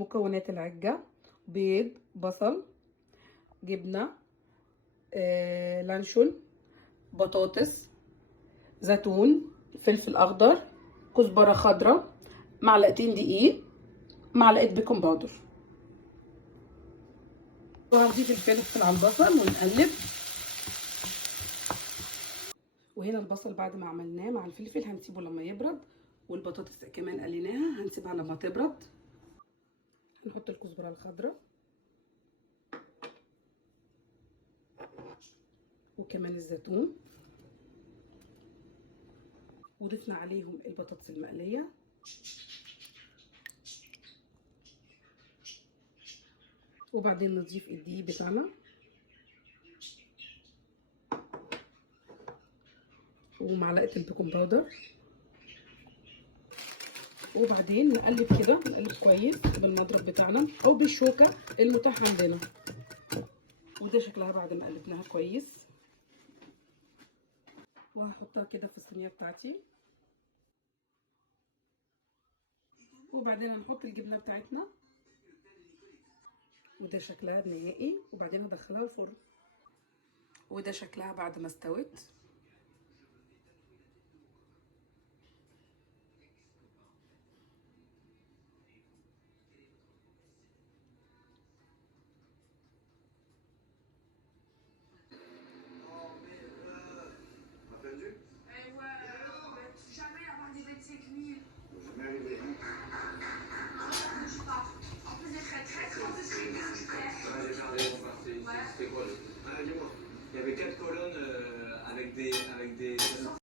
مكونات العجة: بيض، بصل، جبنة، لانشون، بطاطس، زيتون، فلفل اخضر، كزبرة خضراء، معلقتين دقيق، معلقة بيكنج باودر. وهنضيف الفلفل على البصل ونقلب. وهنا البصل بعد ما عملناه مع الفلفل هنسيبه لما يبرد، والبطاطس كمان قليناها هنسيبها لما تبرد. هنحط الكزبرة الخضراء وكمان الزيتون، وضفنا عليهم البطاطس المقلية، وبعدين نضيف الدقيق بتاعنا ومعلقة البيكنج باودر، وبعدين نقلب كده، نقلب كويس بالمضرب بتاعنا او بالشوكة المتاح عندنا. وده شكلها بعد ما قلبناها كويس. وهحطها كده في الصينية بتاعتي، وبعدين هنحط الجبنة بتاعتنا، وده شكلها النهائي. وبعدين هدخلها الفرن، وده شكلها بعد ما استوت.